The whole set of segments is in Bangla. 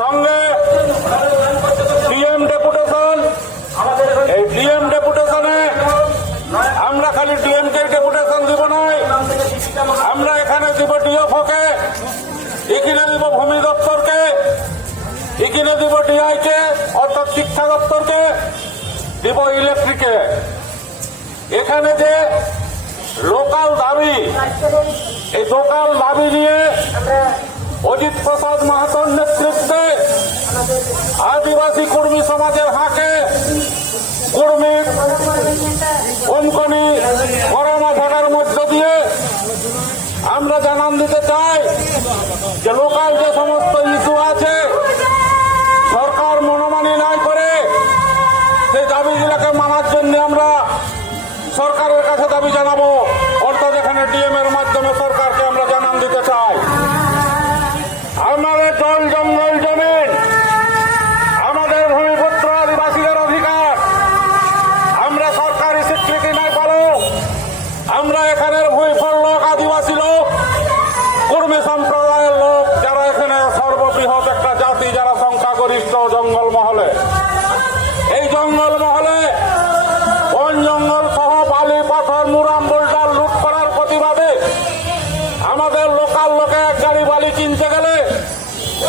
সঙ্গে ডিএম ডেপুটেশন, এই ডিএম ডেপুটেশনে আমরা খালি ডিএমকে ডেপুটেশন দিব নয়, আমরা এখানে দিব ডিএফওকে, এখানে দিব ভূমি দপ্তরকে, এখানে দিব ডিআইকে অর্থাৎ শিক্ষা দপ্তরকে, দিব ইলেকট্রিকে। এখানে যে লোকাল দাবি, এই লোকাল দাবি নিয়ে অজিত প্রসাদ মাহাতোর নেতৃত্বে আদিবাসী কর্মী সমাজের হাঁকে কর্মীর কোনকনি করোনা ভাগার মধ্য দিয়ে আমরা জানান দিতে চাই যে লোকাল যে সমস্ত ইস্যু আছে সরকার মনোমানি নাই করে সেই দাবিগুলোকে মানার জন্য আমরা সরকারের কাছে দাবি জানাবো। অর্থাৎ এখানে ডিএম এর মাধ্যমে সরকারকে আমরা জানান দিতে চাই আমাদের জল জঙ্গল জমিন আমাদের ভূমিপুত্র আদিবাসীদের অধিকার, আমরা সরকারি স্বীকৃতি নাই পাবো। আমরা এখানের ভূমিফল লোক, আদিবাসী লোক, কর্মী সম্প্রদায়ের লোক, যারা এখানে সর্ববৃহৎ একটা জাতি, যারা সংখ্যাগরিষ্ঠ জঙ্গল মহলে, এই জঙ্গল মহলে বন জঙ্গল সহ বালি পাথর মুরাম বোল্ডার লুট করার প্রতিবাদে আমাদের লোকাল লোকে এক গাড়ি বালি কিনতে গেলে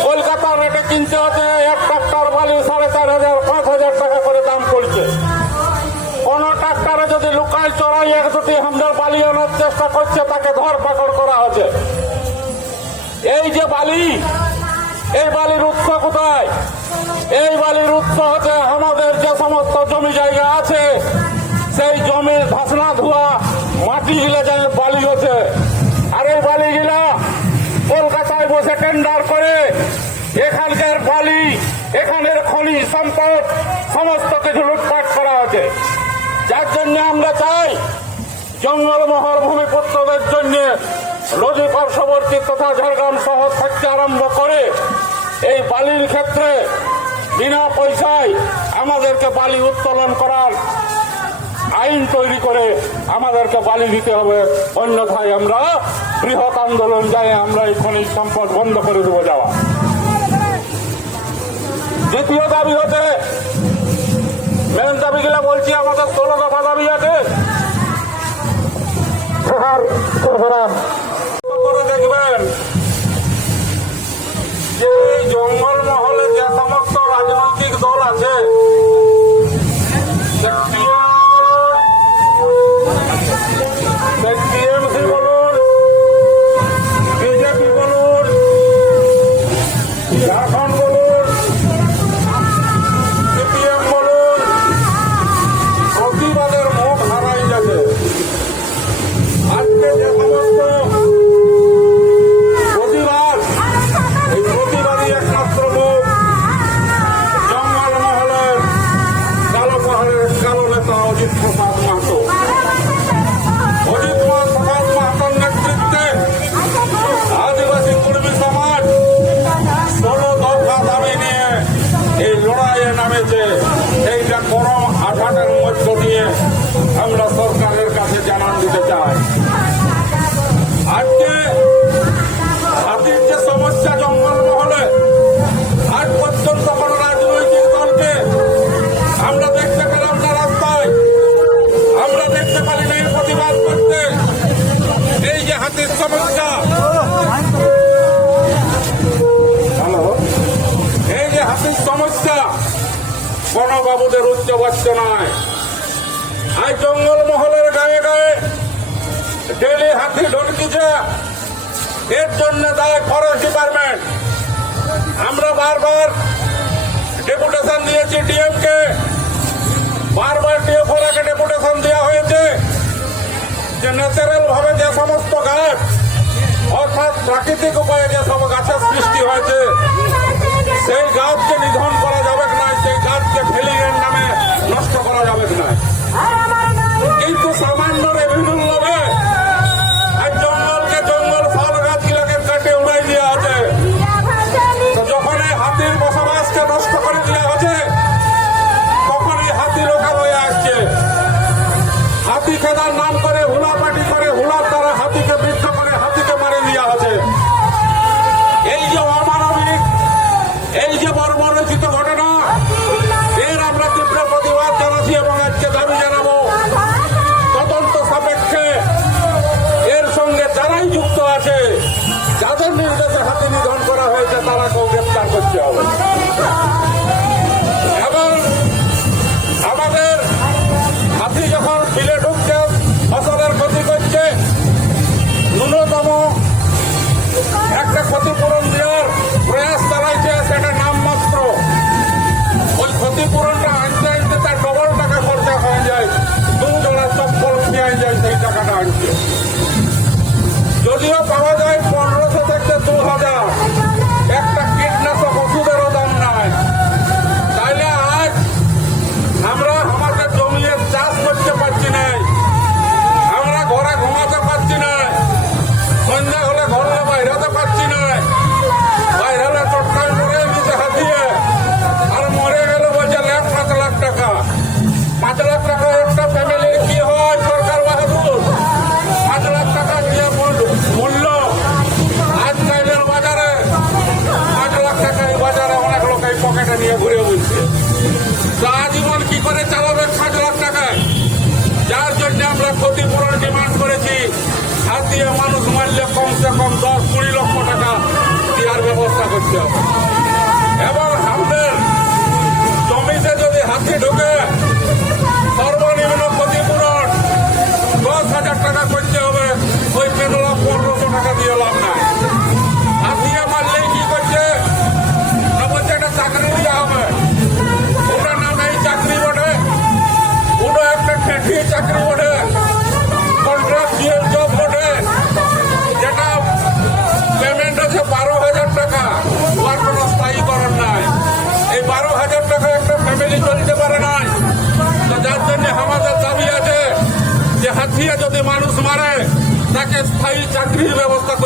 কলকাতার রেটে কিনতে হচ্ছে 1 ট্রাক্টর বালি 4,500 5,000 টাকা করে দাম পড়ছে। কোন ট্রাক্টরে যদি লোকাল চড়াই 1-2টি হামদার বালি আনার চেষ্টা করছে তাকে ধরপাকড় করা হচ্ছে। এই যে বালি, এই বালির উৎস কোথায়? এই বালির উৎস হচ্ছে আমাদের যে সমস্ত জমি জায়গা আছে সেই জমির ধসনা ধোয়া মাটি গিলে যে বালি হচ্ছে, আর এই বালিগুলা কলকাতায় বসে টেন্ডার করে এখানকার বালি, এখানের খনিজ সম্পদ সমস্ত কিছু লুটপাট করা হচ্ছে। যার জন্য আমরা চাই জঙ্গলমহল ভূমিপুত্রদের জন্য নদী পার্শ্ববর্তী তথা ঝাড়গ্রাম শহর থেকে আরম্ভ করে এই বালির ক্ষেত্রে বিনা পয়সায় আমাদেরকে বালি উত্তোলন করার আইন তৈরি করে আমাদেরকে বালি দিতে হবে, অন্যথায় আমরা বৃহৎ আন্দোলন যায় আমরা এই খনিজ সম্পদ বন্ধ করে দেবো যাওয়া। দ্বিতীয় দাবি হচ্ছে, মেন দাবিগুলা বলছি আমাদের 16 দফা দাবি আছে। করে দেখবেন যে জঙ্গল মহলে যে সমস্ত রাজনৈতিক দল আছে টিএমসি বলুন, বিজেপি বলুন, ঝাড়খণ্ড বলুন, সিপিএম বলুন, প্রতিবাদের মুখ হারাই যাবে। আজকে যে সমস্ত প্রতিবাদ, এই প্রতিবাদী একমাত্র মুখ জঙ্গল মহলের কালো পাহাড়ের কালো নেতা অজিত প্রসাদ মাহাতো। অজিত প্রসাদ মাহাতোর নেতৃত্বে আদিবাসী কর্মী সমাজ 16 দফা দাবি নিয়ে এই লড়াইয়ে নামেছে। এইটা গরম আঘাতের মধ্য দিয়ে আমরা সরকারের কাছে জানান দিতে চাই। আজকে হাতির যে সমস্যা জঙ্গল মহলে, আজ পর্যন্ত কোন রাজনৈতিক দলকে আমরা দেখতে পেলাম না রাস্তায়, আমরা দেখতে পারি না প্রতিবাদ করতে। এই যে হাতির সমস্যা, এই যে হাতির সমস্যা কোন বাবুদের উচ্চবাচ্য নয়। আজ জঙ্গল মহলের গায়ে গায়ে ডেলি হাতি ঢুকছে, এর জন্য দায় ফরেস্ট ডিপার্টমেন্ট। আমরা বারবার ডেপুটেশন দিয়েছি ডিএমকে, বারবার ডিএফওকে ডেপুটেশন দেওয়া হয়েছে যে ন্যাচারাল ভাবে যে সমস্ত গাছ অর্থাৎ প্রাকৃতিক উপায়ে যে সব গাছের সৃষ্টি হয়েছে সেই গাছকে নিধন করা যাবে না, সেই গাছকে ফেলিংয়ের নামে নষ্ট করা যাবে না। কিন্তু সামান্য রেভিনিউর লোভে আর জঙ্গলকে জঙ্গল ফল গাছগুলোকে কেটে উড়াই দেওয়া আছে। তো যখন এই হাতির বসবাসকে নষ্ট করে দেওয়া হচ্ছে তখন এই হাতি লোকাল হয়ে আসছে। হাতি খেদার নাম করে হুলাপাটি করে, হুলার দ্বারা হাতিকে বৃদ্ধ করে হাতিকে মারে দেওয়া হচ্ছে। এই যে অমানবিক, এই যে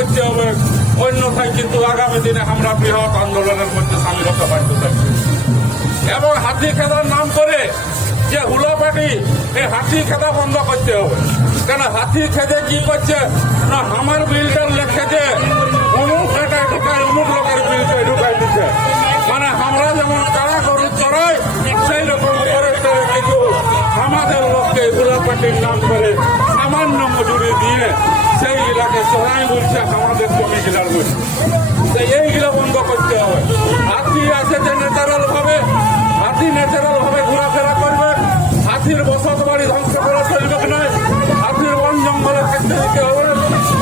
করতে হবে, অন্যথায় কিন্তু আগামী দিনে আমরা বৃহৎ আন্দোলনের মধ্যে সামিল হতে বাধ্য থাকবো। এবং হাতি খেদার নাম করে যে হুলোপাটি, এই হাতি খেদা বন্ধ করতে হবে। কেন হাতি খেদে কি করছে না, আমার বিলটার লেখেছে অমুক এটাই ঢুকায়, অমুক লোকের বিলটা ঢুকাই দিচ্ছে। মানে আমরা যেমন কারা গরু চড়াই সেই রকম করে কিন্তু আমাদের লোককে হুলোপাটির নাম করে সামান্য মজুরি দিয়ে সেই এলাকায় চড়াই বলছে আমাদের জমিগুলার বলছে। এইগুলো বন্ধ করতে হবে। হাতি আছে যে ন্যাচারাল ভাবে, হাতি ন্যাচারাল ভাবে ঘোরাফেরা করবে, হাতির বসত বাড়ি ধ্বংস করা চলবে না, হাতির বন জঙ্গলে থাকতে দিতে হবে,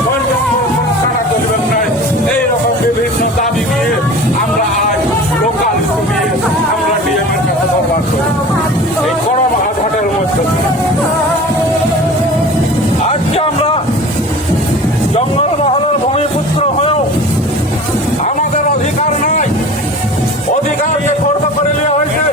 বন জঙ্গল সংস্কার করবেন না। এইরকম বিভিন্ন দাবি নিয়ে আমরা আজ লোকাল নিয়ে আমরা ডিএমের কাছে দরবার করি এই গরম আঘাতের মধ্যে। আজকে আমরা জঙ্গল মহলের ভূমিপুত্র হয়েও আমাদের অধিকার নাই, অধিকারকে খর্ব করে নেওয়া হয়েছে।